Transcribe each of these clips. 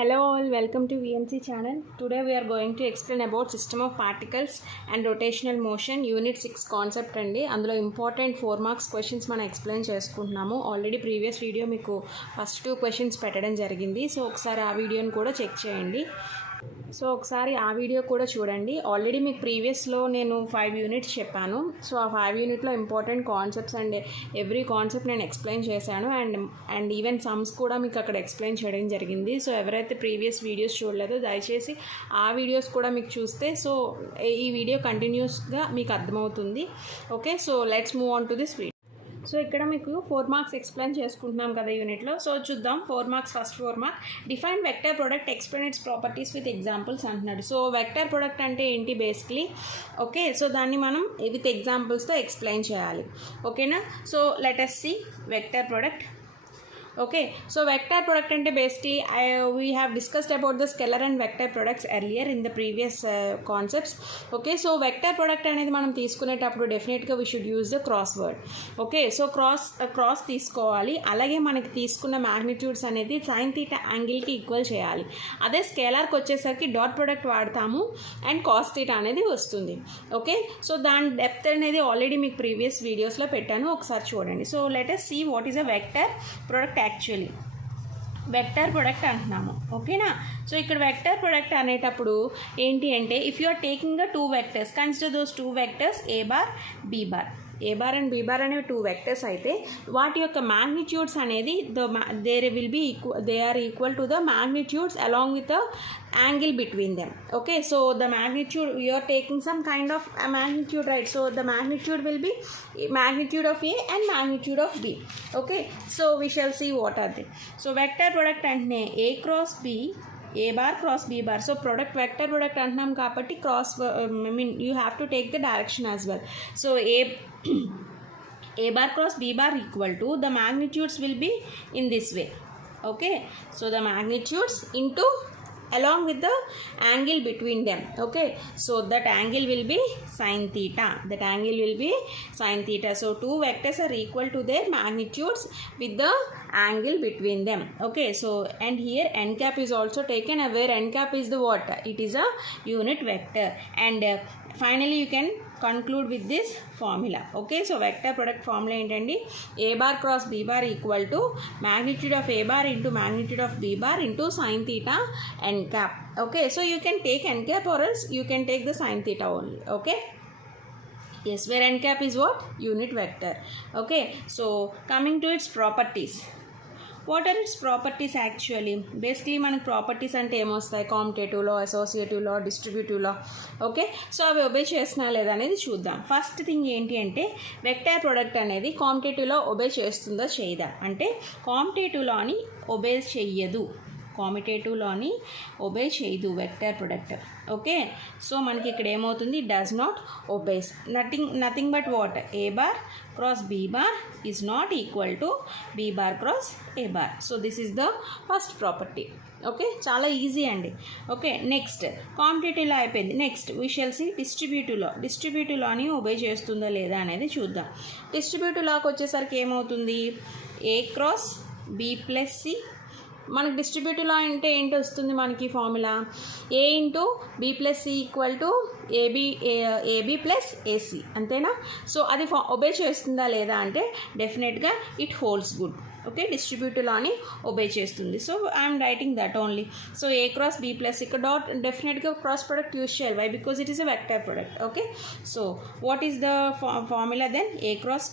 Hello all, welcome to VMC channel. Today we are going to explain about system of particles and rotational motion unit 6 concept అండి. అందులో important 4 marks questions మనం explain చేసుకుంటున్నాము. Already previous video మీకు first 2 questions పెట్టడం జరిగింది. So ఒకసారి ఆ వీడియోని కూడా చెక్ చేయండి. సో ఒకసారి ఆ వీడియో కూడా చూడండి. ఆల్రెడీ మీకు ప్రీవియస్లో నేను 5 యూనిట్స్ చెప్పాను. సో ఆ 5 యూనిట్లో important concepts and every concept నేను ఎక్స్ప్లెయిన్ చేశాను అండ్ ఈవెన్ సమ్స్ కూడా మీకు అక్కడ ఎక్స్ప్లెయిన్ చేయడం జరిగింది. సో ఎవరైతే ప్రీవియస్ వీడియోస్ చూడలేదో దయచేసి ఆ వీడియోస్ కూడా మీకు చూస్తే సో ఈ వీడియో కంటిన్యూస్గా మీకు అర్థమవుతుంది. Okay, so let's move on to this video. So ఇక్కడ మీకు 4 మార్క్స్ ఎక్స్ప్లెయిన్ చేసుకుంటున్నాం కదా యూనిట్లో. సో చూద్దాం 4 marks. First 4 mark define vector product, explain its properties with examples అంటున్నాడు. సో వెక్టర్ ప్రొడక్ట్ అంటే ఏంటి బేసిక్లీ? ఓకే, సో దాన్ని మనం విత్ ఎగ్జాంపుల్స్తో ఎక్స్ప్లెయిన్ చేయాలి. ఓకేనా? So let us see vector product. Okay, so vector product ante basically we have discussed about the scalar and vector products earlier in the previous concepts. Okay, so vector product anedi manam teeskunettappudu definitely ga we should use the cross word. Okay, so cross teeskovali. Alage manaki teeskunna magnitudes anedi sin theta angle ki equal cheyali. Ade scalar ki vachesariki dot product vaadtamu and cos theta anedi vastundi. Okay, so dan depth anedi already meeku previous videos lo pettanu, okkasari chudandi. So let us see what is a vector product. Actually vector product అంటున్నాము. ఓకేనా? So ఇక్కడ vector product అనేటప్పుడు ఏంటి అంటే if you are taking 2 vectors, consider those 2 vectors A bar B bar. A bar and B bar అనేవి 2 vectors అయితే వాటి యొక్క మ్యాగ్నిట్యూడ్స్ అనేది they are equal to the magnitudes along with the angle between them. Okay, so the magnitude, you are taking some kind of a magnitude, right? So the magnitude will be magnitude of A and magnitude of B. Okay, so we shall see what are they. So vector product ante A cross B, A bar cross B bar. So product vector product antunam kabatti cross I mean you have to take the direction as well. So A bar cross B bar equal to the magnitudes will be in this way. Okay, so the magnitudes into along with the angle between them. Okay, so that angle will be sin theta. That angle will be sin theta. So 2 vectors are equal to their magnitudes with the angle between them. Okay, so and here n cap is also taken, where n cap is the what? It is a unit vector. And finally you can conclude with this formula. Okay, so vector product formula ఏంటండి? A bar cross B bar equal to magnitude of A bar into magnitude of B bar into sin theta n cap. Okay, so you can take n cap or else you can take the sin theta only. Okay, yes, where n cap is what? Unit vector. Okay, so coming to its properties. What are its properties actually? Basically మనకు properties అంటే ఏమొస్తాయి? Competitive law, associative law, distributive law. Okay, so అవి obey చేస్తున్నా లేదా అనేది చూద్దాం. First thing ఏంటి అంటే వెక్టర్ ప్రొడక్ట్ అనేది కాంపిటేటివ్ లా ఒబే చేస్తుందో చేయదా అంటే కాంపిటేటివ్ లాని ఒబే చెయ్యదు. కాంపిటేటివ్ లాని ఒబే చేయదు వెక్టర్ ప్రొడక్ట్. ఓకే, సో మనకి ఇక్కడ ఏమవుతుంది? Does not obeys nothing but what? A bar cross B bar is not equal to B bar cross A bar. So this is the first property. Okay, చాలా easy అండి. Okay, next competitive law అయిపోయింది. Next we shall see distributive law. Distributive లాని obey చేస్తుందా లేదా అనేది చూద్దాం. Distributive లాకి వచ్చేసరికి ఏమవుతుంది? A cross B plus C. మనకు డిస్ట్రిబ్యూటివ్ లా అంటే ఏంటి వస్తుంది మనకి formula? A into B plus C equal to AB plus AC. అంతేనా? సో అది ఒబే చేస్తుందా లేదా అంటే డెఫినెట్గా it holds good. Okay, distributive లాని ఒబే చేస్తుంది. So I'm writing that only. So A cross B plus ఇక్కడ డాట్ డెఫినెట్గా క్రాస్ ప్రొడక్ట్ యూజ్ చేయాలి. Why? Because it is a vector product. Okay, so what is the formula then? A cross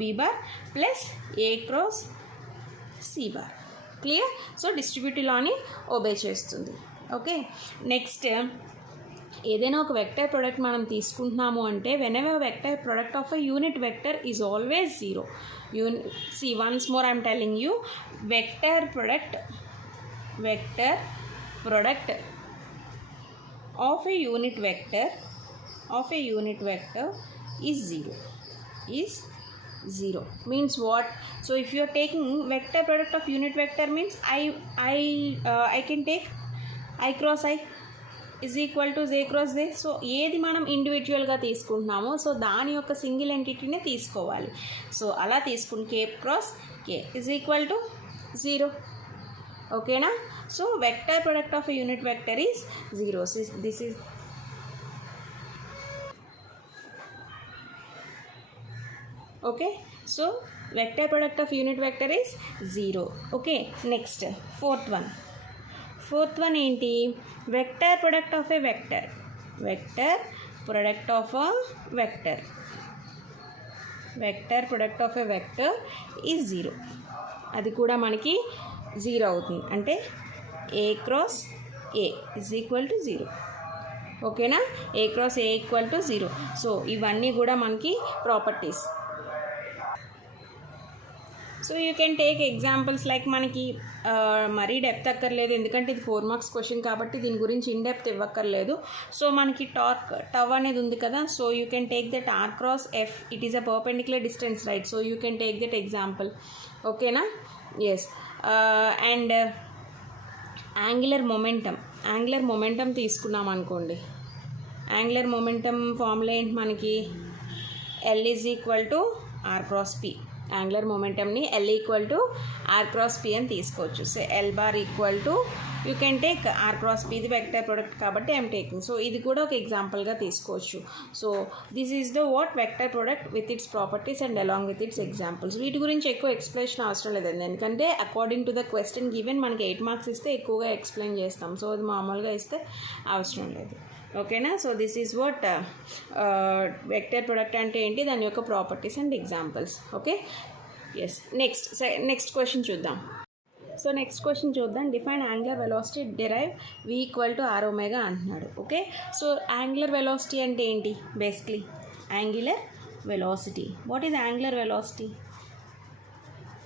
B bar plus A cross C bar. Clear? So distributive లాని obey చేస్తుంది. Okay, next ఏదైనా ఒక vector product మనం తీసుకుంటున్నాము అంటే whenever vector product of a unit vector is always 0. See once more I'm telling you, vector product of a unit vector is 0 means what? So if you are taking vector product of unit vector means I can take I cross I is equal to j cross j. So ఏది మనం ఇండివిజువల్గా తీసుకుంటున్నామో so దాని యొక్క single ఎంటిటీనే తీసుకోవాలి. So అలా తీసుకుని k క్రాస్ k is equal to 0. ఓకేనా. So vector product of a unit vector is 0. This is okay. So vector product of unit vector is 0. Okay. Next fourth one ఏంటి, vector product of a vector. Vector product of a vector. Vector product of a vector is 0. అది కూడా మనకి 0 అవుతుంది. అంటే A cross A is equal to 0. ఓకేనా. A cross A equal to 0. So ఇవన్నీ కూడా మనకి properties. So you can take examples like మనకి మరీ డెప్త్ అక్కర్లేదు, ఎందుకంటే ఇది 4 మార్క్స్ క్వశ్చన్ కాబట్టి దీని గురించి ఇన్ డెప్త్ ఇవ్వక్కర్లేదు. సో మనకి టవ్ అనేది ఉంది కదా, so you can take that R cross F. It is a perpendicular distance, right. So you can take that example. ఓకేనా. ఎస్. అండ్ యాంగులర్ మొమెంటం తీసుకున్నాం అనుకోండి. యాంగులర్ మొమెంటం ఫార్ములా ఏంటి మనకి, L is equal to R cross P. Angular మొమెంటమ్ని L equal to R cross P అని తీసుకోవచ్చు. So L bar equal to you can take R cross P. ఇది vector product కాబట్టి I'm taking. So ఇది కూడా ఒక ఎగ్జాంపుల్గా తీసుకోవచ్చు. So this is the vector product with its properties and along with its examples. వీటి గురించి ఎక్కువ ఎక్స్ప్లెనేషన్ అవసరం లేదండి, ఎందుకంటే according to the question given మనకి 8 మార్క్స్ ఇస్తే ఎక్కువగా ఎక్స్ప్లెయిన్ చేస్తాం. సో అది మామూలుగా ఇస్తే అవసరం లేదు. ఓకేనా. So this is what vector product అంటే ఏంటి, దాని యొక్క properties and examples. Okay. Yes. Next question చూద్దాం. సో నెక్స్ట్ క్వశ్చన్ చూద్దాం. Define angular velocity derive V equal to R omega అంటున్నాడు. ఓకే. సో యాంగులర్ వెలాసిటీ అంటే ఏంటి, basically angular velocity. What is angular velocity?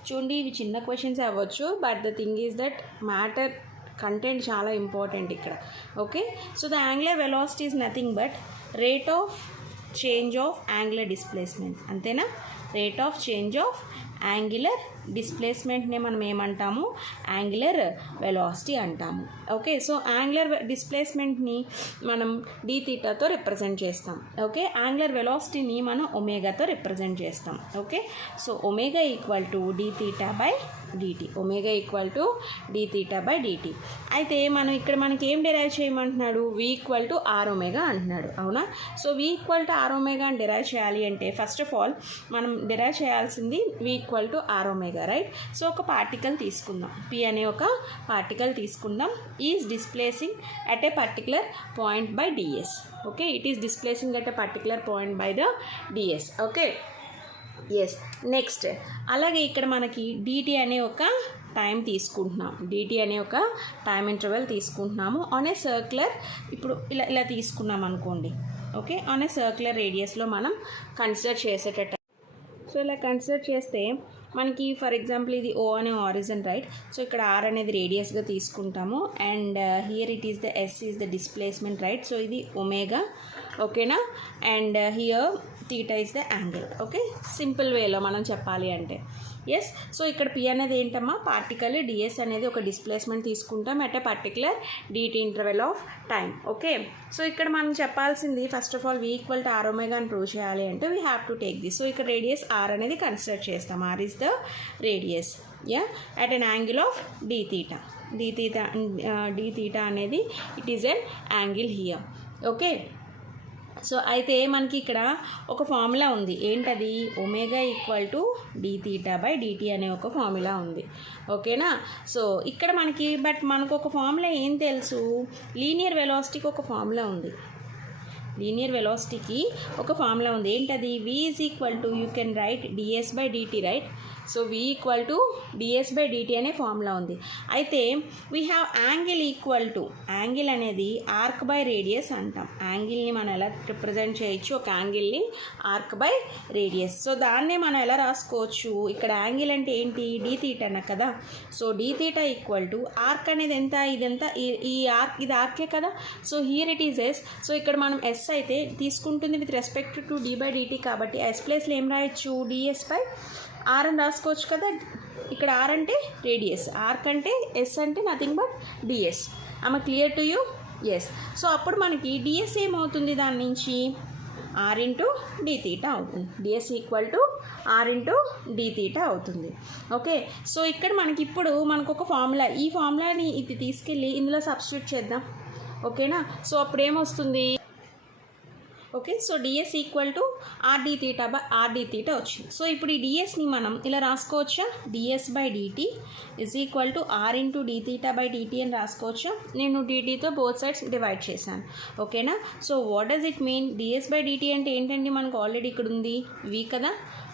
చూడండి, ఇవి చిన్న క్వశ్చన్స్ అవ్వచ్చు, but the thing is that matter content చాలా important ఇక్కడ. Okay. So the angular velocity is nothing but rate of change of angular displacement. అంతేనా. Rate of change of angular డిస్ప్లేస్మెంట్నే మనం ఏమంటాము, యాంగులర్ వెలాసిటీ అంటాము. ఓకే. సో యాంగులర్ డిస్ప్లేస్మెంట్ని మనం d తీటాతో రిప్రజెంట్ చేస్తాం. ఓకే. యాంగులర్ వెలాసిటీని మనం ఒమేగాతో రిప్రజెంట్ చేస్తాం. Okay. So omega equal to d theta by dt. Omega equal to d theta by dt. అయితే మనం ఇక్కడ మనకి ఏం డిరైవ్ చేయమంటున్నాడు, V equal to R omega అంటున్నాడు. అవునా. So V equal to R omega అని డిరైవ్ చేయాలి అంటే ఫస్ట్ ఆఫ్ ఆల్ మనం డిరైవ్ చేయాల్సింది V equal to R omega, right. So ఒక పార్టికల్ తీసుకుందాం, P అనే ఒక పార్టికల్ తీసుకుందాం. Is displacing at a particular point by ds. Okay. It is displacing at a particular point by the ds. Okay. Yes. Next అలాగే ఇక్కడ మనకి dt అనే ఒక టైం తీసుకుంటున్నాం. dt అనే ఒక టైం ఇంటర్వెల్ తీసుకుంటున్నాము ఆన్ ఏ సర్క్యులర్. ఇప్పుడు ఇలా తీసుకున్నాం అనుకోండి. ఓకే. ఆన్ ఏ సర్క్యులర్ రేడియస్లో మనం కన్సిడర్ చేసేటట్టు. సో ఇలా కన్సిడర్ చేస్తే మనకి ఫర్ ఎగ్జాంపుల్ ఇది O అనే ఆరిజిన్, రైట్. సో ఇక్కడ R అనేది రేడియస్గా తీసుకుంటాము and here it is the S is the displacement, right. So ఇది ఒమేగా. ఓకేనా. And here theta is the angle. Okay. Simple వేలో మనం చెప్పాలి అంటే. ఎస్. సో ఇక్కడ P అనేది ఏంటమ్మా, పార్టికల్. ds అనేది ఒక డిస్ప్లేస్మెంట్ తీసుకుంటాం at a particular dt interval of time. Okay. So ఇక్కడ మనం చెప్పాల్సింది first of all V equal to R omega అని ప్రూవ్ చేయాలి అంటే we have to take this. So ఇక్కడ రేడియస్ R అనేది కన్సిడర్ చేస్తాం. R is the radius at an angle of d theta. d theta అనేది it is an angle here. Okay. So అయితే మనకి ఇక్కడ ఒక ఫార్ములా ఉంది, ఏంటది, omega equal to d theta by dt అనే ఒక ఫార్ములా ఉంది. ఓకేనా. సో ఇక్కడ మనకు ఒక ఫార్ములా ఏం తెలుసు, లీనియర్ వెలాసిటీకి ఒక ఫార్ములా ఉంది. లీనియర్ వెలాసిటీకి ఒక ఫార్ములా ఉంది, ఏంటది, v is equal to you can write ds by dt, right. So v equal to ds by dt అనే ఫార్ములా ఉంది. అయితే we have angle equal to, angle అనేది ఆర్క్ బై రేడియస్ అంటాం. యాంగిల్ని మనం ఎలా రిప్రజెంట్ చేయొచ్చు, ఒక యాంగిల్ని ఆర్క్ బై రేడియస్. సో దాన్నే మనం ఎలా రాసుకోవచ్చు, ఇక్కడ యాంగిల్ అంటే ఏంటి, d తీటా అన్న కదా. So d theta equal to arc అనేది ఎంత, ఇదంతా ఈ ఆర్క్, ఇది ఆర్కే కదా. So here it is S. So ఇక్కడ మనం ఎస్ అయితే తీసుకుంటుంది with respect to d by dt కాబట్టి ఎస్ ప్లేస్లో ఏం రాయొచ్చు, ds బై ఆర్ అని రాసుకోవచ్చు కదా. ఇక్కడ ఆర్ అంటే రేడియస్, ఆర్క్ అంటే ఎస్ అంటే nothing but ds. Am I clear to you? Yes. So అప్పుడు మనకి ds ఏమవుతుంది, దాని నుంచి ఆర్ ఇంటూ డి తీటా అవుతుంది. DS equal to are into D theta అవుతుంది. ఓకే, సో ఇక్కడ మనకు ఒక ఫార్ములా, ఈ ఫార్ములాని ఇది తీసుకెళ్ళి ఇందులో సబ్స్టిట్యూట్ చేద్దాం. ఓకేనా, సో అప్పుడు ఏమొస్తుంది? Okay, so DS equal to RD theta by RD theta వచ్చింది. సో ఇప్పుడు ఈ డిఎస్ని మనం ఇలా రాసుకోవచ్చా? DS by DT is equal to are into D theta by DT అని రాసుకోవచ్చా? నేను డిటీతో బోత్ సైడ్స్ డివైడ్ చేశాను. ఓకేనా, so what does it mean? DS by DT అంటే ఏంటండి? మనకు ఆల్రెడీ ఇక్కడ ఉంది వి కదా.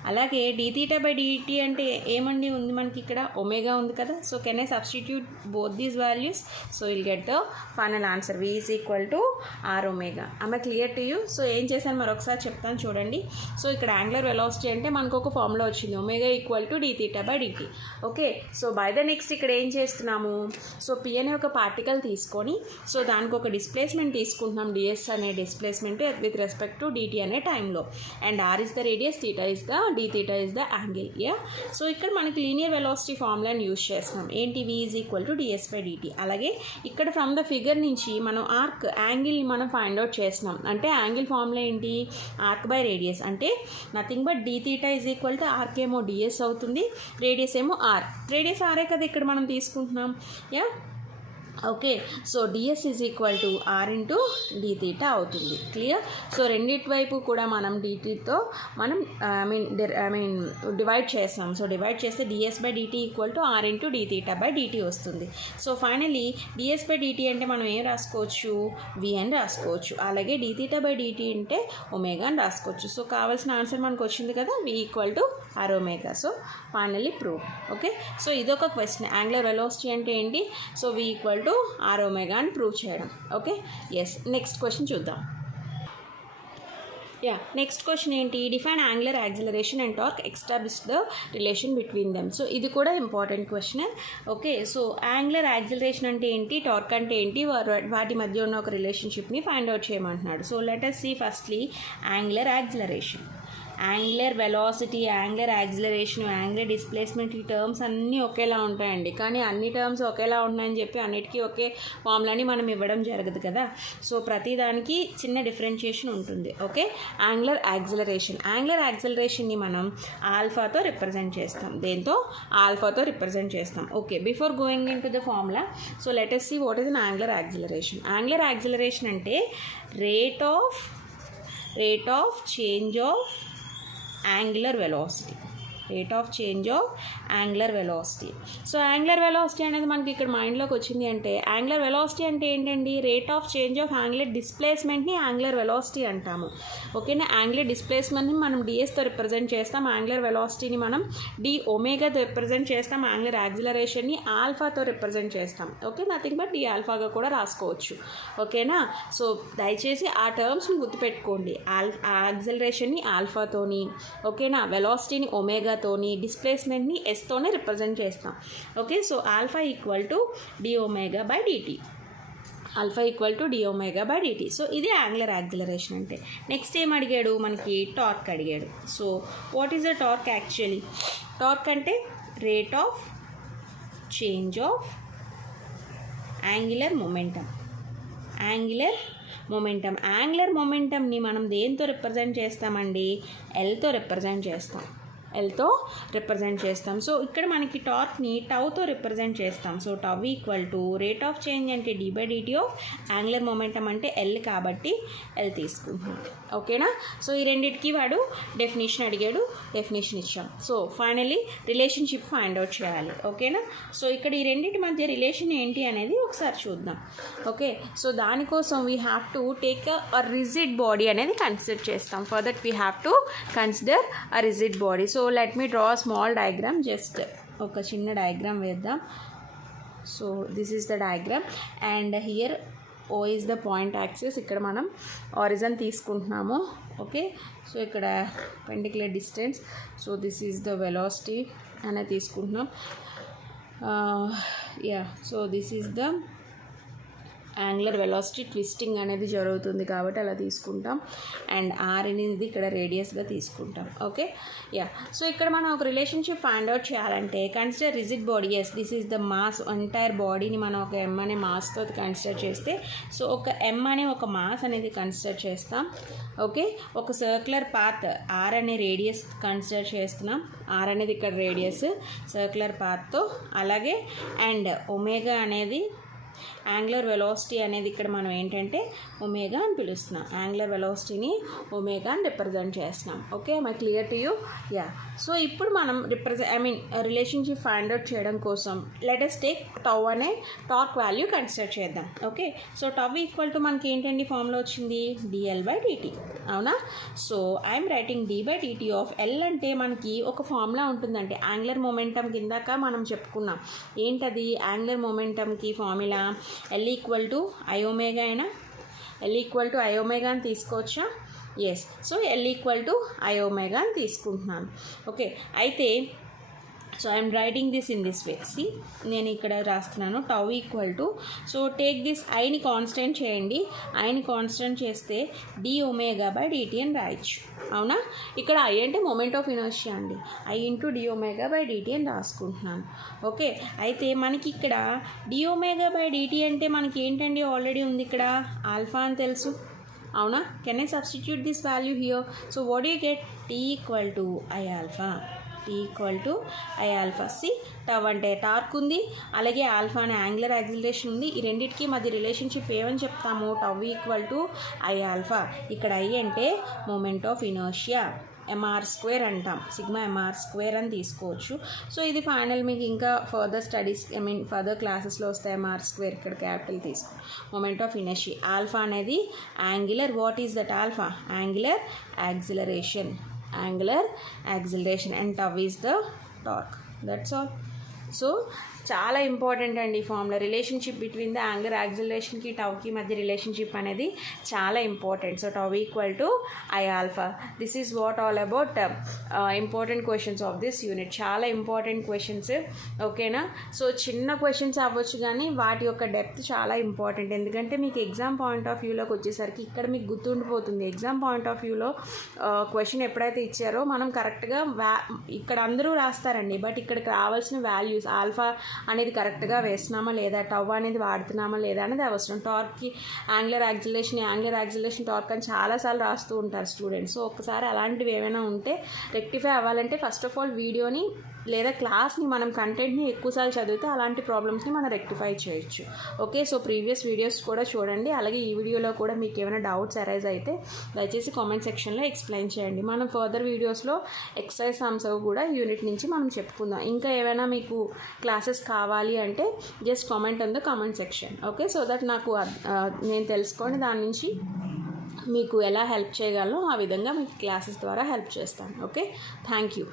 అలాగే డి తీటా బై డిటి అంటే ఏమండి ఉంది మనకి ఇక్కడ? ఒమేగా ఉంది కదా. So can I substitute both these values? So will get the final answer V is equal to are omega. I'm clear to you? So ఏం చేశాను మరొకసారి చెప్తాను చూడండి. సో ఇక్కడ యాంగులర్ వెలాసిటీ అంటే మనకు ఒక ఫార్ములా వచ్చింది, omega equal to D theta by DT. Okay, so by the next ఇక్కడ ఏం చేస్తున్నాము? సో పి అనే ఒక పార్టికల్ తీసుకొని సో దానికి ఒక డిస్ప్లేస్మెంట్ తీసుకుంటున్నాం, డిఎస్ అనే displacement with respect to DT అనే టైంలో. And R is the radius, theta is the d theta is the angle. Yeah, so ఇక్కడ మనకి లీనియర్ వెలాసిటీ ఫార్ములాని యూజ్ చేస్తున్నాం. ఏంటి? v is equal to DS by DT. అలాగే ఇక్కడ ఫ్రమ్ ద ఫిగర్ నుంచి మనం ఆర్క్ యాంగిల్ని మనం ఫైండ్ అవుట్ చేస్తున్నాం. అంటే యాంగిల్ ఫార్ములా ఏంటి? Arc by radius. అంటే nothing but d theta is equal to arc ఏమో డిఎస్ అవుతుంది, రేడియస్ ఏమో ఆర్. రేడియస్ ఆరే కదా ఇక్కడ మనం తీసుకుంటున్నాం. Yeah, okay, so ds is equal to are into D theta అవుతుంది. క్లియర్? సో రెండిటి వైపు కూడా మనం డిటీతో మనం ఐ మీన్ డివైడ్ చేస్తాం. సో డివైడ్ చేస్తే ds by dt equal to are into D theta by dt వస్తుంది. So finally ds by DT అంటే మనం ఏం రాసుకోవచ్చు? వి అని రాసుకోవచ్చు. అలాగే డి తీటా బై డిటి అంటే ఒమేగా అని రాసుకోవచ్చు. సో కావాల్సిన ఆన్సర్ మనకు వచ్చింది కదా, v equal to are omega. So finally prove. Okay, so ఇదొక క్వశ్చన్. యాంగులర్ వెలాసిటీ అంటే ఏంటి? So v equal to are omega అని ప్రూవ్ చేయడం. Okay, yes. నెక్స్ట్ క్వశ్చన్ చూద్దాం. నెక్స్ట్ క్వశ్చన్ ఏంటి? Define angular acceleration and torque, establish the relation between them. So ఇది కూడా important question. Okay, so angular acceleration అంటే ఏంటి, టార్క్ అంటే ఏంటి, వాటి మధ్య ఉన్న ఒక రిలేషన్షిప్ని ఫైండ్ అవుట్ చేయమంటున్నాడు. So let us see firstly angular acceleration. Angular velocity, angular acceleration, angular displacement, ఈ టర్మ్స్ అన్నీ ఒకేలా ఉంటాయండి. కానీ అన్ని టర్మ్స్ ఒకేలా ఉన్నాయని చెప్పి అన్నిటికీ ఒకే ఫార్ములాని మనం ఇవ్వడం జరగదు కదా. సో ప్రతిదానికి చిన్న డిఫరెన్షియేషన్ ఉంటుంది. ఓకే, యాంగులర్ యాక్సిలరేషన్ని మనం ఆల్ఫాతో రిప్రజెంట్ చేస్తాం. దేంతో? ఆల్ఫాతో రిప్రజెంట్ చేస్తాం. Okay, before going into the formula, so let us see what is an angular acceleration. Angular acceleration అంటే rate of change of angular velocity. Rate of change of angular velocity. So angular velocity అనేది మనకి ఇక్కడ మైండ్లోకి వచ్చింది. అంటే angular velocity అంటే ఏంటండి? Rate of change of angular డిస్ప్లేస్మెంట్ని యాంగులర్ వెలాసిటీ అంటాము. ఓకేనా, యాంగులర్ డిస్ప్లేస్మెంట్ని మనం డిఎస్తో రిప్రజెంట్ చేస్తాం, యాంగులర్ వెలాసిటీని మనం డి ఒమేగాతో రిప్రజెంట్ చేస్తాం, యాంగులర్ యాక్సిలరేషన్ని ఆల్ఫాతో రిప్రజెంట్ చేస్తాం. ఓకే, నథింగ్ బట్ డి ఆల్ఫాగా కూడా రాసుకోవచ్చు. ఓకేనా, సో దయచేసి ఆ టర్మ్స్ని గుర్తుపెట్టుకోండి. యాక్సిలరేషన్ని ఆల్ఫాతోని, ఓకేనా, వెలాసిటీని ఒమేగాతోని, డిస్ప్లేస్మెంట్ని ఎస్తోనే రిప్రజెంట్ చేస్తాం. Okay, so alpha equal to d omega by dt. Alpha equal to d omega by dt. So ఇది యాంగులర్ యాక్సిలరేషన్ అంటే. నెక్స్ట్ ఏం అడిగాడు? మనకి టార్క్ అడిగాడు. So what is the torque actually? Torque అంటే rate of change of angular momentum. Angular మొమెంటమ్ని మనం దేంతో రిప్రజెంట్ చేస్తామండి? ఎల్తో రిప్రజెంట్ చేస్తాం. సో ఇక్కడ మనకి టార్క్ని టౌతో రిప్రజెంట్ చేస్తాం. So tau equal to rate of change అంటే d by dt of angular momentum అంటే ఎల్ కాబట్టి ఎల్ తీసుకుంటున్నాం. ఓకేనా, సో ఈ రెండింటికి వాడు డెఫినేషన్ అడిగాడు, డెఫినేషన్ ఇచ్చాం. So finally relationship find out చేయాలి. ఓకేనా, సో ఇక్కడ ఈ రెండింటి మధ్య రిలేషన్ ఏంటి అనేది ఒకసారి చూద్దాం. ఓకే, సో దానికోసం we have to take a rigid body అనేది కన్సిడర్ చేస్తాం. For that we have to consider a rigid body. So let me draw small diagram. Just ఒక చిన్న డయాగ్రామ్ వేద్దాం. So this is the diagram and here O is the point axis. ఇక్కడ మనం origin తీసుకుంటున్నాము. Okay, so ఇక్కడ perpendicular distance. So this is the velocity అనేది తీసుకుంటున్నాం. So this is the angular velocity twisting అనేది జరుగుతుంది కాబట్టి అలా తీసుకుంటాం. అండ్ ఆర్ అనేది ఇక్కడ రేడియస్గా తీసుకుంటాం. Okay, yeah. సో ఇక్కడ మనం ఒక రిలేషన్షిప్ ఫైండ్ అవుట్ చేయాలంటే consider rigid body. Yes, this is the mass. Entire బాడీని మనం ఒక ఎమ్ అనే మాస్తో కన్సిడర్ చేస్తే, సో ఒక ఎమ్ అనే ఒక మాస్ అనేది కన్సిడర్ చేస్తాం. ఓకే, ఒక సర్క్యులర్ పాత్ ఆర్ అనే రేడియస్ కన్సిడర్ చేస్తున్నాం. ఆర్ అనేది ఇక్కడ రేడియస్ సర్క్యులర్ పాత్తో, అలాగే అండ్ ఒమేగా అనేది యాంగులర్ వెలాసిటీ అనేది ఇక్కడ మనం ఏంటంటే ఒమేగా అని పిలుస్తున్నాం. యాంగులర్ వెలాసిటీని ఒమేగా అని రిప్రజెంట్ చేస్తున్నాం. Okay, my clear to you? Yeah. So ఇప్పుడు మనం రిలేషన్షిప్ ఫైండ్ అవుట్ చేయడం కోసం లెట్ us టేక్ టౌ అనే టార్క్ వాల్యూ కన్సిడర్ చేద్దాం. Okay, so tau equal to మనకి ఏంటండి ఫార్ములా వచ్చింది, dl/dt. అవునా? So I'm writing d/dt of L. అంటే మనకి ఒక ఫార్ములా ఉంటుందంటే యాంగులర్ మొమెంటమ్ కిందాక మనం చెప్పుకున్నాం. ఏంటది యాంగులర్ మొమెంటమ్కి formula? L equal to I omega అయినా, L equal to I omega అని తీసుకోవచ్చా? Yes. So L equal to I omega అని తీసుకుంటున్నాను. ఓకే, అయితే so I'm writing this in this way. See, నేను ఇక్కడ రాస్తున్నాను tau equal to, so take this ఐని కాన్స్టెంట్ చేయండి. ఐని కాన్స్టెంట్ చేస్తే d/dt అని రాయొచ్చు. అవునా? ఇక్కడ ఐ అంటే మొమెంట్ ఆఫ్ ఇనర్షియా అండి. I × d/dt అని రాసుకుంటున్నాను. ఓకే, అయితే మనకి ఇక్కడ d/dt అంటే మనకి ఏంటండి ఆల్రెడీ ఉంది ఇక్కడ ఆల్ఫా అని తెలుసు. అవునా? Can I substitute this value here? So what do you get? t equal to I alpha. t equal to I alpha. See, tau అంటే టార్క్ ఉంది, అలాగే ఆల్ఫా అనే యాంగులర్ యాక్సిలరేషన్ ఉంది. ఈ రెండింటికి మధ్య రిలేషన్షిప్ ఏమని చెప్తాము? Tau equal to I alpha. ఇక్కడ ఐ అంటే మూమెంట్ ఆఫ్ ఇనర్షియా, mr² అంటాం. సిగ్మా mr² అని తీసుకోవచ్చు. సో ఇది ఫైనల్ మీకు ఇంకా ఫర్దర్ స్టడీస్ ఫర్దర్ క్లాసెస్లో వస్తాయి. mr² ఇక్కడ క్యాపిటల్ తీసుకో. Moment of inertia. ఆల్ఫా అనేది angular, what is that alpha? Angular acceleration. Angular acceleration and tau is the torque. That's all. So చాలా ఇంపార్టెంట్ అండి ఈ formula. Relationship between the angular యాక్సిలరేషన్కి టౌకి మధ్య రిలేషన్షిప్ అనేది చాలా important. So tau equal to I alpha. This is what all about important questions of this unit. చాలా important questions. ఓకేనా? సో చిన్న క్వశ్చన్స్ అవ్వచ్చు కానీ వాటి యొక్క డెప్త్ చాలా ఇంపార్టెంట్. ఎందుకంటే మీకు ఎగ్జామ్ పాయింట్ ఆఫ్ వ్యూలోకి వచ్చేసరికి ఇక్కడ మీకు గుర్తుండిపోతుంది. ఎగ్జామ్ పాయింట్ ఆఫ్ వ్యూలో క్వశ్చన్ ఎప్పుడైతే ఇచ్చారో మనం కరెక్ట్గా ఇక్కడ అందరూ రాస్తారండి, బట్ ఇక్కడికి రావాల్సిన వాల్యూస్ ఆల్ఫా అనేది కరెక్ట్గా వేస్తున్నామా లేదా, టవ్ అనేది వాడుతున్నామా లేదా అనేది అవసరం. టార్క్కి యాంగులర్ యాక్సిలరేషన్ టార్క్ అని చాలాసార్లు రాస్తూ ఉంటారు స్టూడెంట్స్. సో ఒకసారి అలాంటివి ఏమైనా ఉంటే రెక్టిఫై అవ్వాలంటే ఫస్ట్ ఆఫ్ ఆల్ వీడియోని లేదా క్లాస్ని మనం కంటెంట్ని ఎక్కువసార్లు చదివితే అలాంటి ప్రాబ్లమ్స్ని మనం రెక్టిఫై చేయొచ్చు. ఓకే, సో ప్రీవియస్ వీడియోస్ కూడా చూడండి. అలాగే ఈ వీడియోలో కూడా మీకు ఏమైనా డౌట్స్ అరైజ్ అయితే దయచేసి కామెంట్ సెక్షన్లో ఎక్స్ప్లెయిన్ చేయండి. మనం ఫర్దర్ వీడియోస్లో ఎక్సర్సైజ్ సమ్స్ కూడా యూనిట్ నుంచి మనం చెప్పుకుందాం. ఇంకా ఏమైనా మీకు క్లాసెస్ కావాలి అంటే just comment on the comment section. Okay, so that నాకు నేను తెలుసుకొని దాని నుంచి మీకు ఎలా హెల్ప్ చేయగలను ఆ విధంగా మీకు క్లాసెస్ ద్వారా హెల్ప్ చేస్తాను. Okay, thank you.